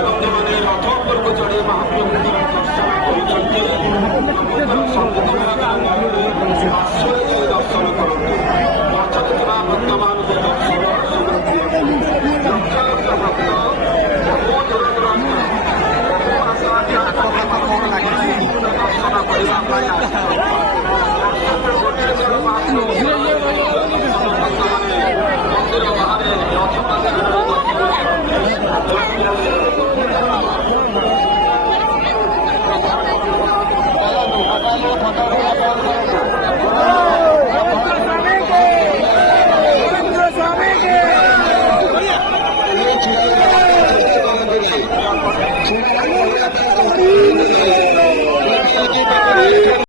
ବନ୍ଧୁମାନେ ରଥ ଉପରକୁ ଚଢ଼ି ମହାପ୍ରଭୁଙ୍କର ଦର୍ଶନ କରୁଛନ୍ତି। ଆଶ୍ରୟ ଦର୍ଶନ କରନ୍ତୁ। ପଛରେ ଥିବା ଭକ୍ତମାନଙ୍କୁ ଦର୍ଶନ ଲକ୍ଷ ଲକ୍ଷ ଭକ୍ତ ବହୁ ଦୂର ଦୂରାନ୍ତ ବହୁ ଆଶା ଦର୍ଶନ କରିବା ପାଇଁ ଗୋଟିଏ ଥର ମନ୍ଦିର ବାହାରେ ରଥ ମନ୍ଦିର